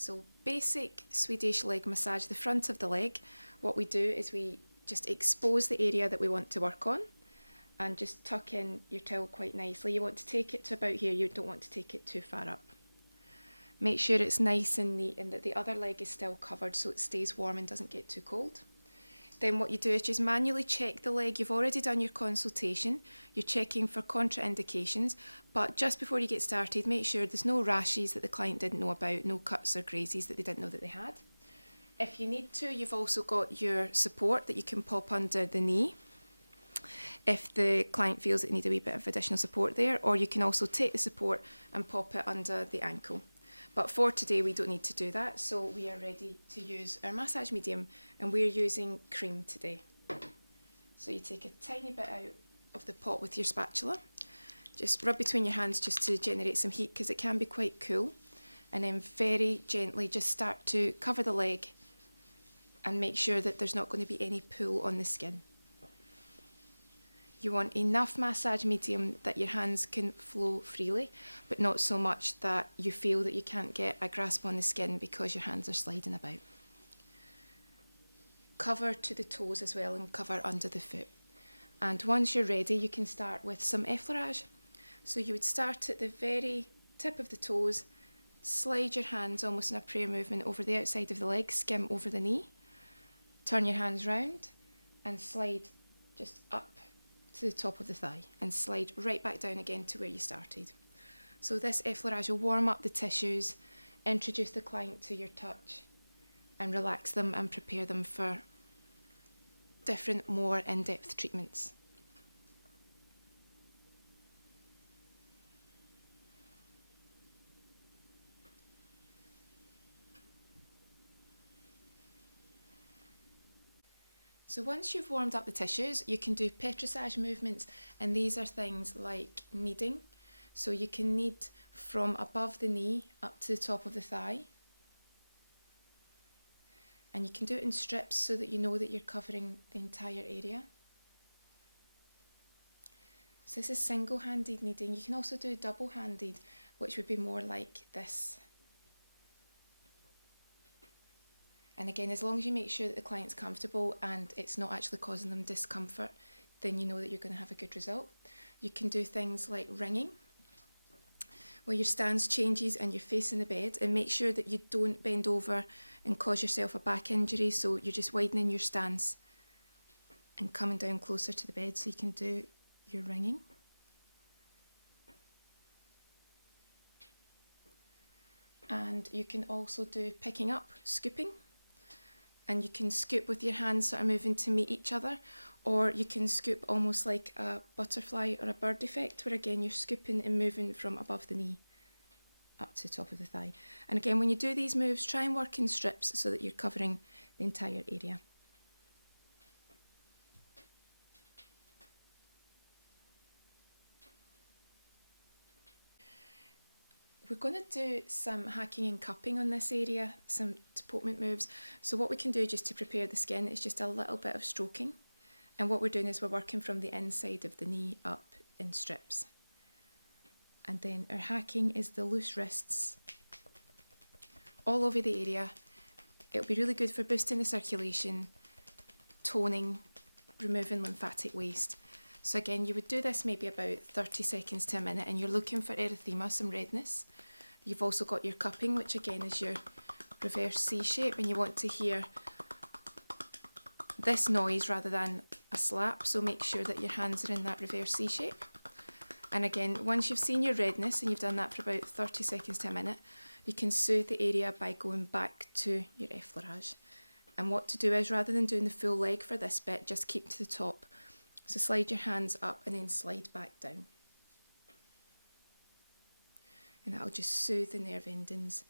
So basic Swedish leg massage, the front of the leg, what we do is we just expose the area that we want to work on and just tuck in your towel quite nicely. You want to take it to about here, you don't want to take it too far up. Make sure it's nice and neat and that the other leg is still covered so it stays warm and doesn't get too cold. Then what you do is just manually check the leg. You've already done your consultation. You're checking for contraindications, but just before you get started, make sure there's no rashes that the client didn't know about, no cuts or grazes that they didn't know that they had. If you need to, you've also got your support that you can pop under the knee if the client feels that they need a wee bit of additional support there, or you can also take the support and pop it under the ankle. But for today, we don't need to do that, so we are ready to use our massage medium, and we're using cream today. So you take a tiny bit out of the pot with your spatula, just rub between your hands just to generate some heat because it can be quite cool, and then very gently just start to cover the leg and make sure that there's not going to be any pull on the skin. You want enough massage medium that your hands can flow freely, but not so much that you feel that you can't get a grasp on the skin because your hands are sliding about. Cover to the toes as well and cover under the foot. And once you're ready, you can start with some effleurage. So you would start at the very tip of the toes, slide your hands almost in a prayer movement over the outside of the leg, skim over the knee, turn your hands round and slide just up to the top of the thigh and slide right back down again to where you started. So this effleurage will warm up the tissues, introduce the client to your touch and relax them and prepare them for different, more in-depth treatments. So once you've warmed up the tissues, you can do Petrissage movements, and these are things like kneading. So you can knead from above the knee up to the top of the thigh. And you can do it in strips so that you know that you're covering the entire area. So this is single-handed kneading. You can also do double-handed, which would be more like this. And again, as long as you make sure that the client's comfortable and it's not actually causing them discomfort, then you know that you're going to have a good result. You can do things like ringing, where your stance changes and you're facing the bed, and make sure that you don't bend over and cause yourself a back injury. So you're just widening your stance and coming down closer to the bed so you can do your ringing. And you can also do picking up, scooping. And you can scoop with your hands sort of moving to meet each other, or you can scoop almost like a butterfly or a bird effect, where again you're scooping and moving from above the knee up to the top of the thigh. And again, when you do these moves, try and work in strips so that you're covering the entire area. We're going to do some hacking and cupping on this area, some tapotement moves. So what we can do just to prepare the skin is just a little bit of stroking. And what we're doing is we're working from the inside of the knee up in strips. And then our hacking is the loose wrists all over the area. It'll be really good for boosting the circulation, toning, removing lymphatic waste. So again, you would do this maybe about 30 seconds to a minute, and you're looking for erythema, some redness. You've also got your cupping, which again is your reverse C shape, and you want to hear this noise rather than a slap, so make sure that your hands are in that reverse C shape. And again, once you've seen your redness and you've done that for about 30 seconds to a minute, you can soothe the area by going back to your effleurage. And what to do is, rather than doing the full leg for this bit, just keep to the top. So slide your hands up and then slide back down. And that'll just soothe the nerve endings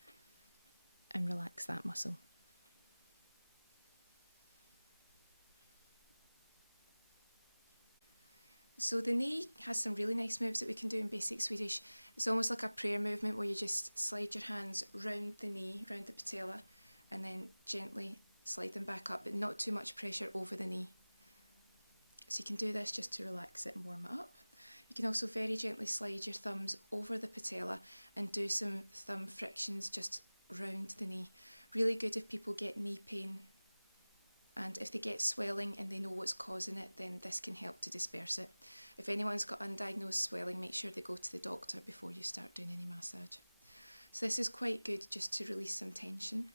and relax that muscle. So the knee has some really nice moves that we can do in basic Swedish. It's almost like a prayer movement where you just slide your hands round the knee, round the patella, and then gently slide them back up, but not too much pressure over the knee. So you can do this just to relax it and warm it up. You can also very gently slide your thumbs over the patella and do some thumb frictions just round the knee. Really good if people get knee pain, and if they get swelling and they know what's causing it, then this can help to disperse it. If anyone's got undiagnosed swelling, make sure they go to the doctor before you start doing any massage. So this is quite good just to release some tension.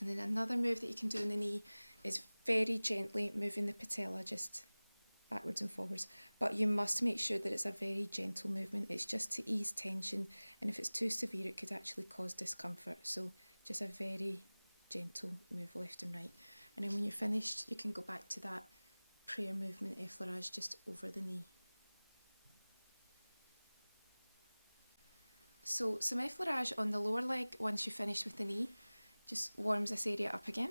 And then another move that you can do in the knee is very gently moving the patella just backwards and forwards. But you must make sure that it's a very gentle movement. It's just to ease tension, and if it's too severe it could actually cause discomfort. So just a very gentle move left and right. And then when you're finished you can go back to that prayer movement, Effleurage, just over the knee. So some Effleurage on the lower leg once you finish with the knee just warms this area up again.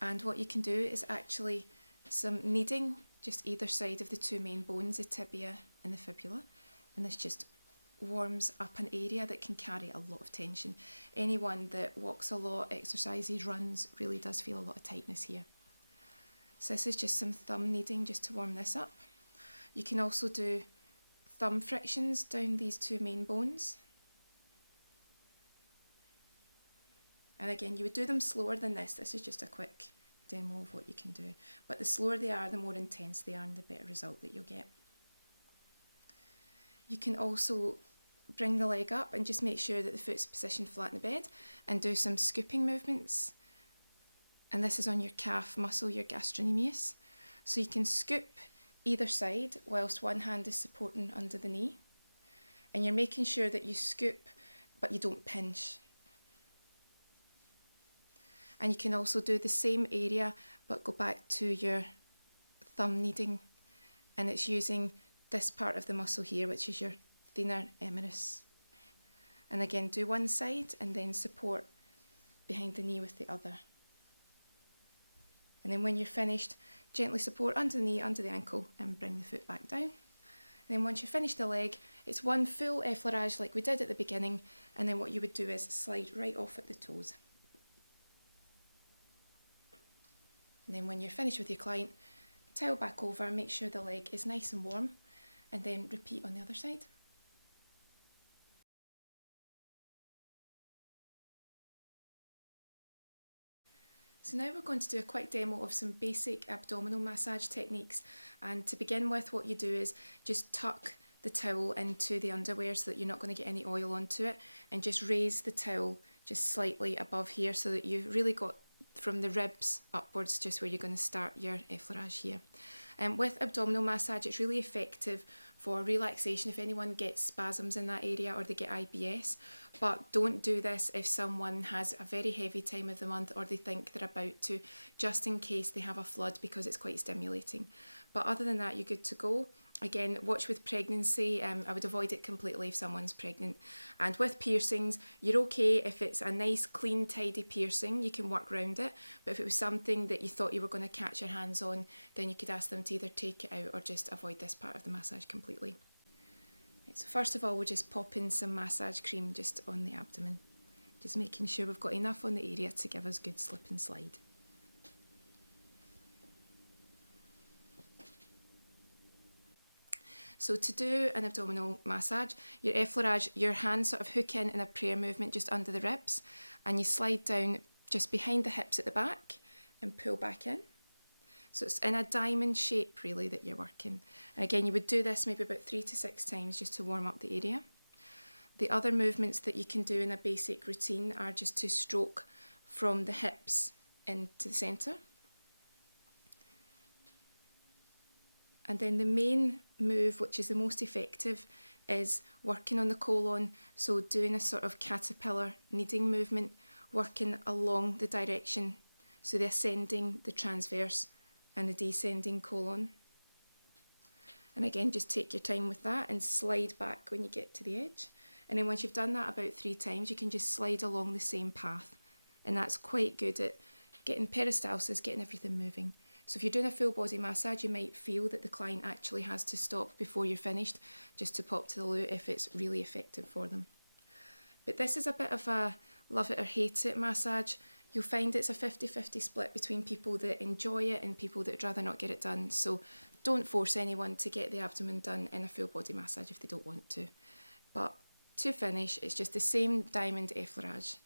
And what you can do is actually some kneading just either side of the two main bones, the tibia and the fibula, and this just warms up an area that can carry a lot of tension. Anyone that walks a lot, exercises, runs, really does feel a lot of tightness here. So this is just some thumb kneading just to warm this up. You can also do thumb frictions down these two main bones. And again, you would do them slower than this. This is just a quick demo of what you can do. But the slower they are, the more intense they are, and the better result that you'll get. You can also bring the leg up and just make sure that the foot's positioned flat in the bed and do some scooping movements. And this is on your calf muscle, your gastrocnemius. So you can scoop either side whilst one hand is supporting under the knee. And you're making sure that you scoop but you don't pinch. And you can also do the same area but go back to your thumb kneading, and it's using this part of the muscle here, which is your thenar eminence. And again, do one side and then support behind the knee with the other. And then when you're finished, gently support under the knee, under the ankle, and bring the foot back down. And then once you finish the leg, it's one full Effleurage like we did at the beginning, and then what you would do is slide right off at the toes. And then when you're finished with your client, towel back over, make sure the leg is nice and warm, and then repeat on the other side. So now we're going to do a quick demo of some basic abdominal massage techniques, and to begin with what you do is just tuck the towel into the underwear so that you're not going to get any oil onto it, and just raise the towel just slightly above here so that you've really got from the ribs upwards just where you're going to start your Effleurage here. With abdominal massage, it's really effective for relaxation if anyone gets spasms in that area or they get IBS, but don't do this if someone has a very heavy time of the month or they think they're about to, just in case they have a flood, because it's quite stimulating. But other than that, you're good to go. Again, watch with pregnancy. I would avoid it completely if someone's pregnant. And with piercings, you're okay if it's a nice, clean, tidy piercing, you can work around it. But if it was something that you thought you were going to catch your hands on, then you could ask them to either take it out or just avoid this part of the massage completely. Right, so first of all, we'll just pop in some massage cream just on the abdomen. Just making sure we've got enough on the area to give us good slip and slide. So to do an abdominal massage, your Effleurage, your hands sort of hook in a prayer movement just under the ribs, and you slide down just behind the hips at the back and pull back in. So it's in a diamond shape really that you're working. And again, you would do this maybe about 3 to 6 times just to warm up the area. The other movements that you can do in a basic routine are just to stroke from the hips into the centre. And then the main move, which is the most effective, is working on the colon, so doing a sort of caterpillar kneading movement, working along the direction, so the ascending, the transverse and the descending colon. And again, just take your time with that and slide back when you get to the edge. And then once you've done that about 3 times, you can just slide along the same path, and that's quite good at getting peristalsis, getting everything moving. So if you're doing a full body massage, you might feel that the client actually has to stop before you're finished just to pop to the loo if it's really effective for them. But this is a bit of a love it or hate it massage. You'll find it's a 50-50 split between people that enjoy it and people that would rather not get it done. So don't force anyone to get the abdomen done in a full body massage if they don't want to. But To finish, it's just the same diamond effleurage,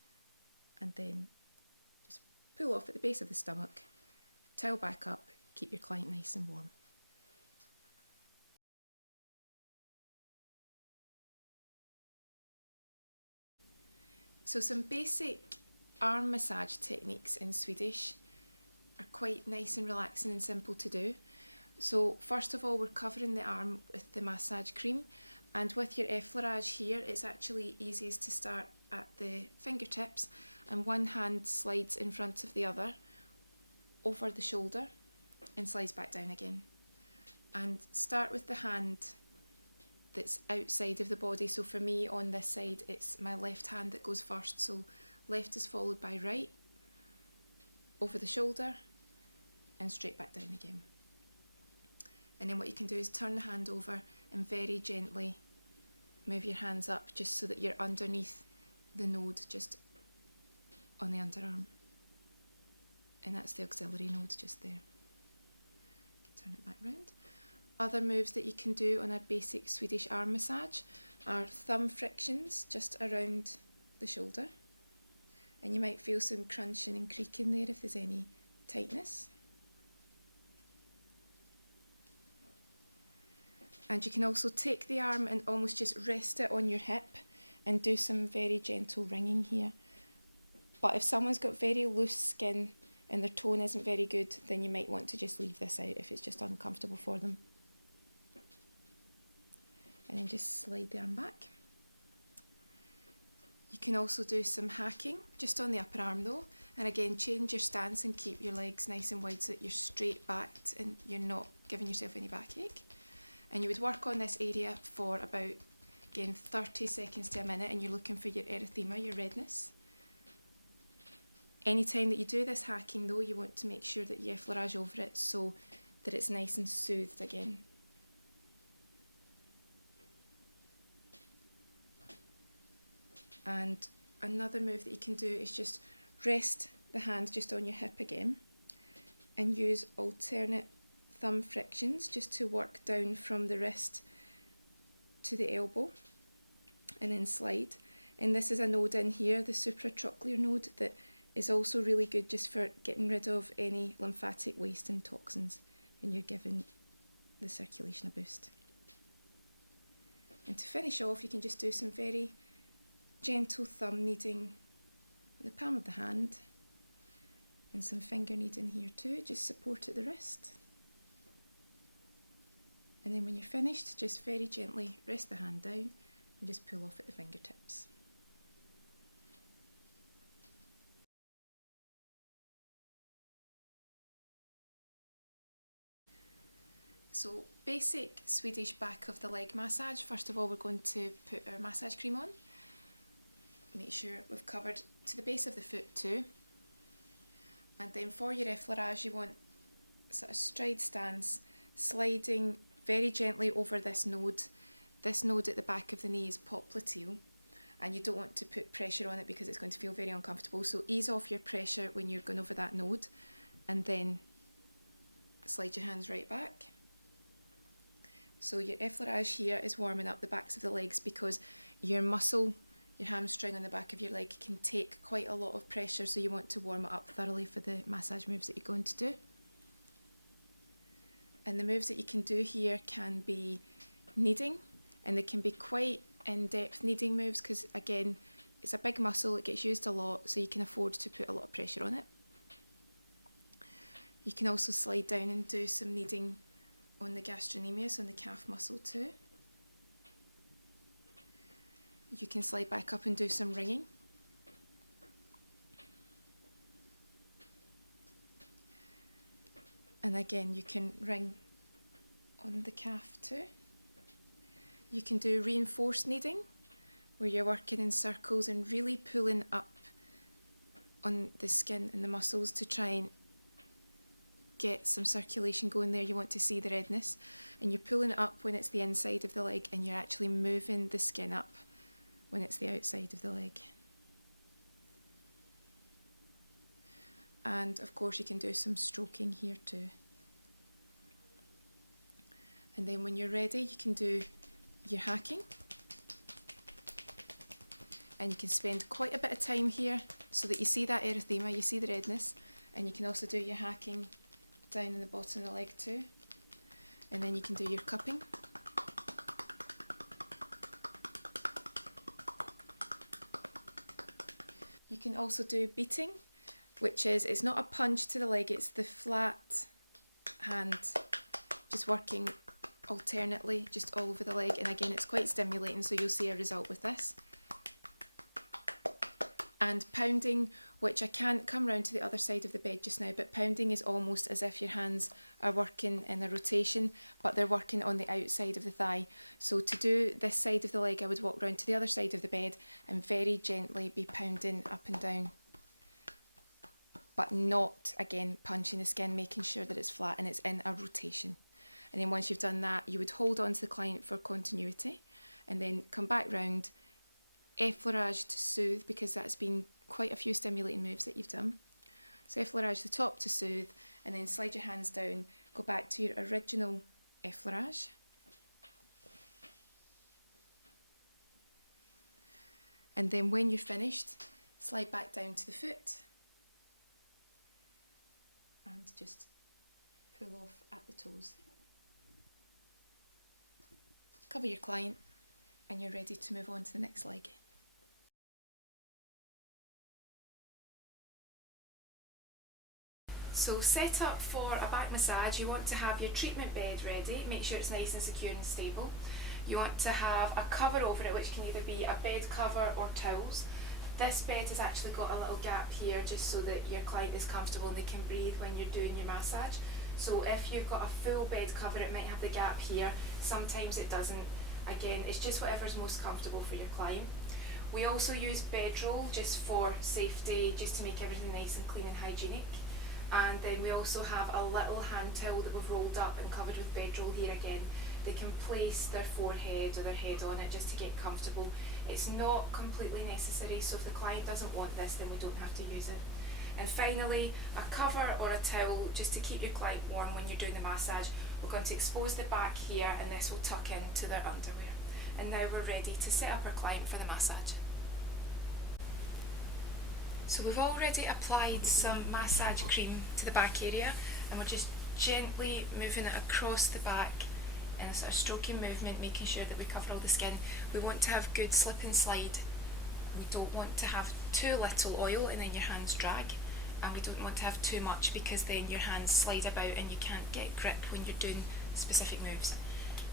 and then just pull off at the base of the stomach, towel back up, keep your client nice and warm. So some basic arm massage techniques in Swedish are quite nice and relaxing and simple to do. So first of all, we're covering the arm with the massage cream, and with your effleurage here, it's actually easiest to start at the fingertips, and one hand slides in front of the other over the shoulder and slides back down again. And start with the hand that's outside of the body. So for me on this side, it's my left hand that goes first. So left is followed by right, over the shoulder and straight back down again. And then what you can do is turn the hand over and very gently move your hands up just so that you're underneath the node, just on the underarm. And that's the auxiliary node just there. Turn it back round. Other moves that you can do on a basic Swedish arm massage are thumb frictions just around the shoulder, and you might feel some crunching and creaking there if there's any tightness. And you can also take the arm and almost just rest it on your hip and do some very gentle wringing here. But if someone's got very loose skin and their tone isn't very good, then you might want to just leave this out if it's just uncomfortable for them. And then just slide the arm back. You can also do some hacking just on the upper arm though, and again change your stance and keep your legs nice and wide so that you're straight backed and you're not giving yourself any backache. And you would work on this area for about, again, 30 seconds to a minute, and you're looking for your erythema, your redness. Anytime that you do this hacking though, you want to make sure that you effleurage over it so that it's nice and soothed again. And another move that you can do is just rest the hand just on your hip again and use alternate thumb frictions just to work down from the wrist to the elbow and then slide. And this is a node in here, the supratrochlear node, that is also really good just for getting rid of any lymphatic waste and toxins, and you're giving the circulation a boost. And to finish off, you can just do some very gentle thumb kneading on the palm of the hand and some finger kneading here too, just support at the wrist. And then when you're finished, just very gently rest the hand down and just pull off at the fingertips. So basic Swedish back of the leg massage. First of all, we're going to put our massage cream on. Make sure we've covered to the base of the foot too. And then for your effleurage, you want sort of stride stance, sliding very gently over this node. This node at the back of the knee is popliteal, and you don't want to put pressure on it because it's going to feel very uncomfortable. So ease off your pressure when you're going over that node, and then slide your hands right back. So your effleurage here is warming up the backs of the legs because your muscle, your hamstring on the back of your leg, can take quite a lot of pressure, so you want to warm it up thoroughly for the massage moves that you're going to do. And the moves that you can do here can be kneading, and they can be quite in-depth kneading moves because, again, it's a big muscle, it gets used a lot, so you can afford to put a lot of pressure on it. You can also slide down and do some kneading on the gastrocnemius, on the calf muscle too. You can slide back up and do some wringing. And again, you can wring on the calf too. You can do reinforced kneading, where you're working in circles and really pulling up on the skin and the muscles to try and get some circulation going there. You want to see the redness, and you're pulling it up when it's the inside of the leg, and you're actually moving the skin up when it's the outside of the leg. And of course you can do some stroking here too. And then when you're ready, you can do your hacking. and you can spend quite a bit of time here so that you see that erythema, you see the redness, and you can also do your hacking down in the bottom of the leg too. And then you can do your cupping. You can also do beating, which is, it's not a punch to the leg, it's the flat hand just working alternately just all over the leg, and again it's quite stimulating, so you'll see a result with this. And pounding, which I can't come round to the other side of the bed just now, but pounding is almost as if your hands are working in a rotation, but they're working on the outside of the thigh. So to do this side of the leg, I would walk round to the other side of the bed and very gently be pounding up and down, but not, again, punching the skin, making sure that it's flat and it's in a rotation. And then once you've done that, you would hold on to the client for continuity and then come back round, Effleurage to soothe, because that's been quite a few stimulating moves that you've done. So Effleurage the top to soothe, and then slide your hands down, go back to your original Effleurage. And then when you're finished, slide back down to the foot and just pull off at the toes. Cover your client and you're ready to move on to the next leg. So set up for a back massage, you want to have your treatment bed ready, make sure it's nice and secure and stable. You want to have a cover over it, which can either be a bed cover or towels. This bed has actually got a little gap here just so that your client is comfortable and they can breathe when you're doing your massage. So if you've got a full bed cover, it might have the gap here, sometimes it doesn't. Again, it's just whatever's most comfortable for your client. We also use bedroll just for safety, just to make everything nice and clean and hygienic. And then we also have a little hand towel that we've rolled up and covered with bedroll here again. They can place their forehead or their head on it just to get comfortable. It's not completely necessary, so if the client doesn't want this, then we don't have to use it. And finally, a cover or a towel just to keep your client warm when you're doing the massage. We're going to expose the back here, and this will tuck into their underwear. And now we're ready to set up our client for the massage. So we've already applied some massage cream to the back area, and we're just gently moving it across the back in a sort of stroking movement, making sure that we cover all the skin. We want to have good slip and slide. We don't want to have too little oil and then your hands drag, and we don't want to have too much because then your hands slide about and you can't get grip when you're doing specific moves.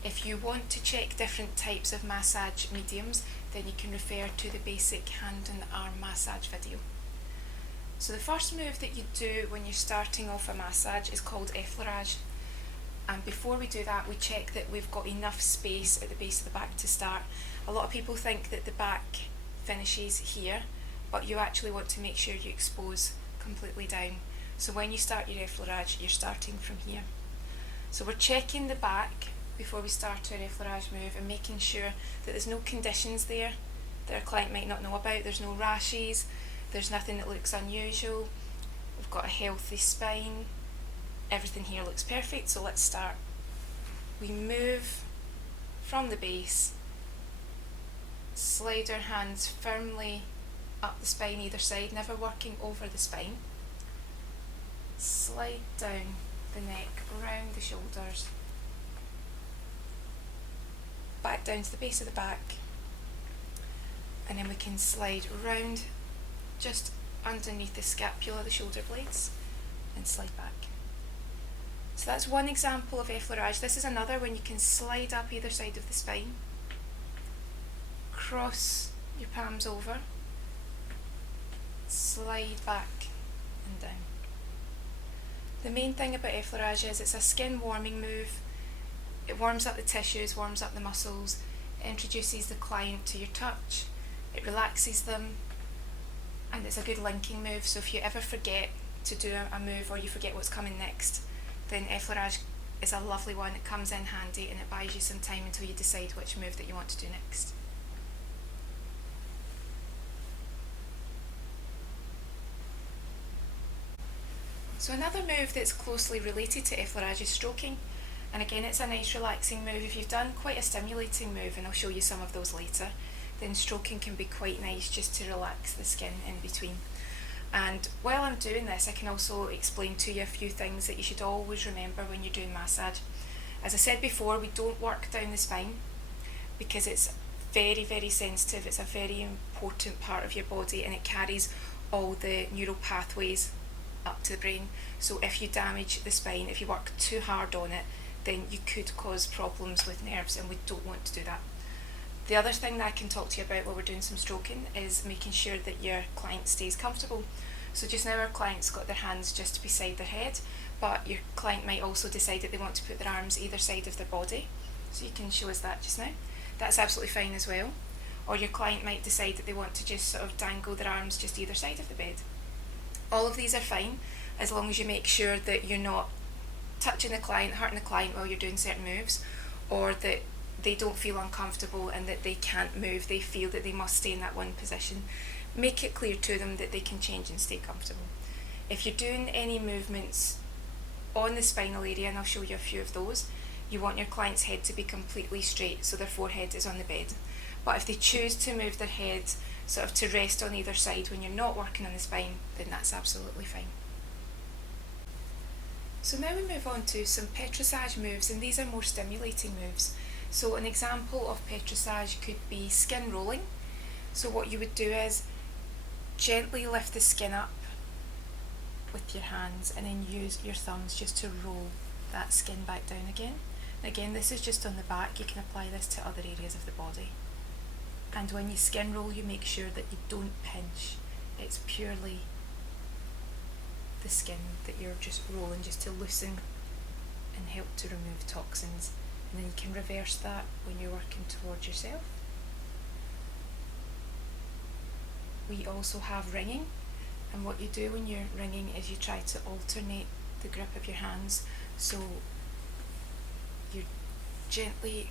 If you want to check different types of massage mediums, then you can refer to the basic hand and arm massage video. So the first move that you do when you're starting off a massage is called Effleurage. And before we do that, we check that we've got enough space at the base of the back to start. A lot of people think that the back finishes here, but you actually want to make sure you expose completely down. So when you start your Effleurage, you're starting from here. So we're checking the back before we start our Effleurage move and making sure that there's no conditions there that our client might not know about. There's no rashes, there's nothing that looks unusual, we've got a healthy spine, everything here looks perfect, so let's start. We move from the base, slide our hands firmly up the spine either side, never working over the spine. Slide down the neck, round the shoulders, back down to the base of the back, and then we can slide round just underneath the scapula, the shoulder blades, and slide back. So that's one example of Effleurage. This is another when you can slide up either side of the spine, cross your palms over, slide back and down. The main thing about Effleurage is it's a skin warming move. It warms up the tissues, warms up the muscles, it introduces the client to your touch, it relaxes them, and it's a good linking move. So if you ever forget to do a move or you forget what's coming next, then Effleurage is a lovely one. It comes in handy and it buys you some time until you decide which move that you want to do next. So another move that's closely related to Effleurage is stroking, and again it's a nice relaxing move. If you've done quite a stimulating move, and I'll show you some of those later, then stroking can be quite nice just to relax the skin in between. And while I'm doing this, I can also explain to you a few things that you should always remember when you're doing massage. As I said before, we don't work down the spine because it's very, very sensitive. It's a very important part of your body and it carries all the neural pathways up to the brain. So if you damage the spine, if you work too hard on it, then you could cause problems with nerves, and we don't want to do that. The other thing that I can talk to you about while we're doing some stroking is making sure that your client stays comfortable. So just now our client's got their hands just beside their head, but your client might also decide that they want to put their arms either side of their body. So you can show us that just now. That's absolutely fine as well. Or your client might decide that they want to just sort of dangle their arms just either side of the bed. All of these are fine as long as you make sure that you're not touching the client, hurting the client while you're doing certain moves, or that they don't feel uncomfortable and that they can't move, they feel that they must stay in that one position. Make it clear to them that they can change and stay comfortable. If you're doing any movements on the spinal area, and I'll show you a few of those, you want your client's head to be completely straight so their forehead is on the bed. But if they choose to move their head sort of to rest on either side when you're not working on the spine, then that's absolutely fine. So now we move on to some Petrissage moves, and these are more stimulating moves. So an example of Petrissage could be skin rolling. So what you would do is gently lift the skin up with your hands and then use your thumbs just to roll that skin back down again. And again, this is just on the back, you can apply this to other areas of the body. And when you skin roll, you make sure that you don't pinch. It's purely the skin that you're just rolling just to loosen and help to remove toxins. And then you can reverse that when you're working towards yourself. We also have ringing, and what you do when you're ringing is you try to alternate the grip of your hands, so you're gently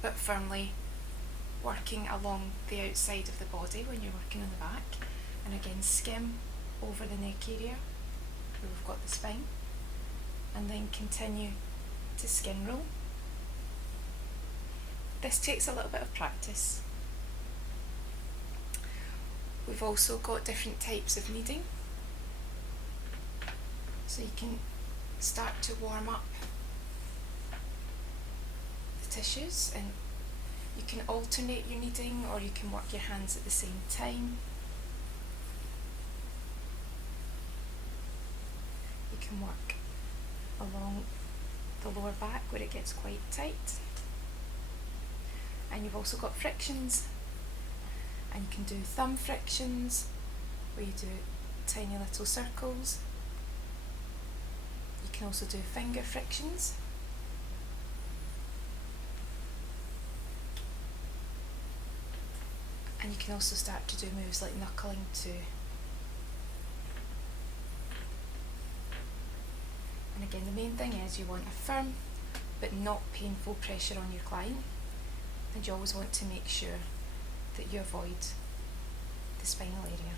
but firmly working along the outside of the body when you're working on the back, and again skim over the neck area where we've got the spine, and then continue to skin roll. This takes a little bit of practice. We've also got different types of kneading, so you can start to warm up the tissues, and you can alternate your kneading or you can work your hands at the same time. You can work along the lower back where it gets quite tight. And you've also got frictions, and you can do thumb frictions where you do tiny little circles. You can also do finger frictions. And you can also start to do moves like knuckling too. And again, the main thing is you want a firm but not painful pressure on your client. And you always want to make sure that you avoid the spinal area.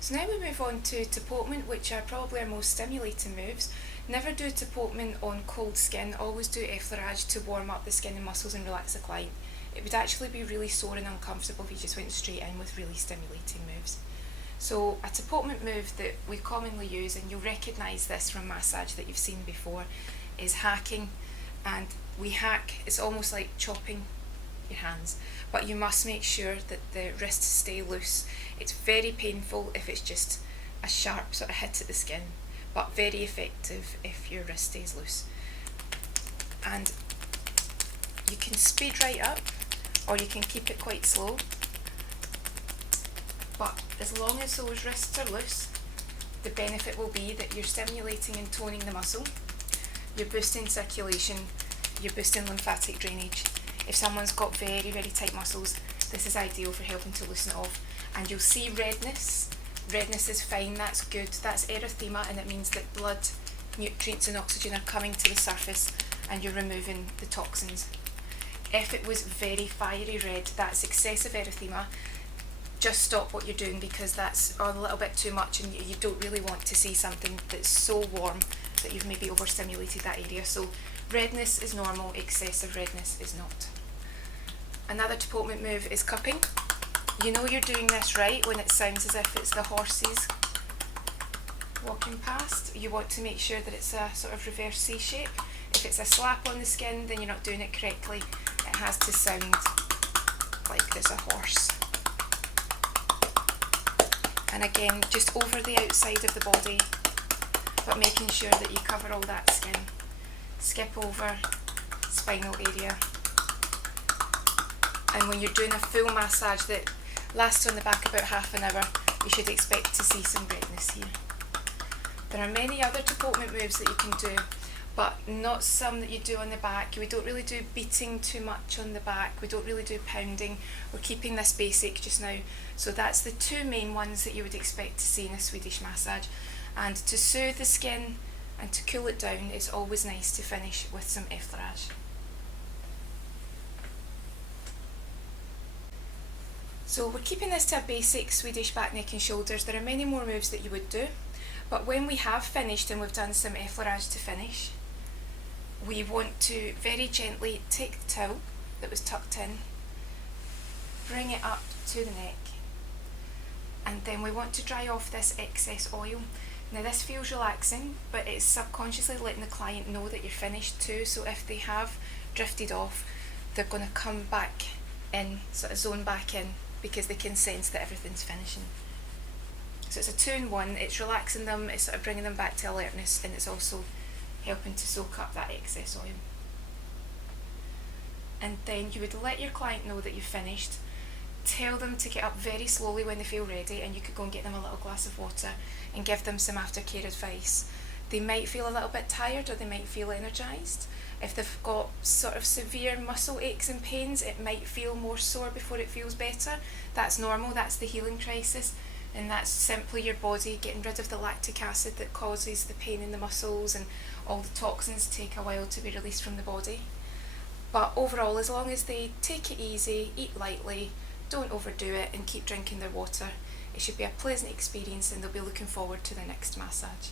So now we move on to tapotement, which are probably our most stimulating moves. Never do tapotement on cold skin, always do effleurage to warm up the skin and muscles and relax the client. It would actually be really sore and uncomfortable if you just went straight in with really stimulating moves. So a tapotement move that we commonly use, and you'll recognise this from massage that you've seen before, is hacking. And we hack, it's almost like chopping your hands, but you must make sure that the wrists stay loose. It's very painful if it's just a sharp sort of hit at the skin, but very effective if your wrist stays loose. And you can speed right up or you can keep it quite slow, but as long as those wrists are loose, the benefit will be that you're stimulating and toning the muscle. You're boosting circulation, you're boosting lymphatic drainage. If someone's got very, very tight muscles, this is ideal for helping to loosen it off. And you'll see redness. Redness is fine, that's good. That's erythema, and it means that blood, nutrients and oxygen are coming to the surface and you're removing the toxins. If it was very fiery red, that's excessive erythema. Just stop what you're doing because that's a little bit too much, and you don't really want to see something that's so warm that you've maybe overstimulated that area. So redness is normal, excessive redness is not. Another Tapotement move is cupping. You know you're doing this right when it sounds as if it's the horses walking past. You want to make sure that it's a sort of reverse C shape. If it's a slap on the skin, then you're not doing it correctly. It has to sound like there's a horse. And again, just over the outside of the body, but making sure that you cover all that skin. Skip over spinal area. And when you're doing a full massage that lasts on the back about half an hour, you should expect to see some redness here. There are many other Tapotement moves that you can do, but not some that you do on the back. We don't really do beating too much on the back. We don't really do pounding. We're keeping this basic just now. So that's the two main ones that you would expect to see in a Swedish massage. And to soothe the skin and to cool it down, it's always nice to finish with some Effleurage. So we're keeping this to a basic Swedish back, neck and shoulders. There are many more moves that you would do, but when we have finished and we've done some Effleurage to finish, we want to very gently take the towel that was tucked in, bring it up to the neck, and then we want to dry off this excess oil. Now this feels relaxing, but it's subconsciously letting the client know that you're finished too, so if they have drifted off, they're going to come back in, sort of zone back in, because they can sense that everything's finishing. So it's a 2-in-1, it's relaxing them, it's sort of bringing them back to alertness, and it's also helping to soak up that excess oil. And then you would let your client know that you've finished, tell them to get up very slowly when they feel ready, and you could go and get them a little glass of water and give them some aftercare advice. They might feel a little bit tired or they might feel energised. If they've got sort of severe muscle aches and pains, it might feel more sore before it feels better. That's normal, that's the healing crisis, and that's simply your body getting rid of the lactic acid that causes the pain in the muscles, and all the toxins take a while to be released from the body. But overall, as long as they take it easy, eat lightly, don't overdo it, and keep drinking their water, it should be a pleasant experience, and they'll be looking forward to the next massage.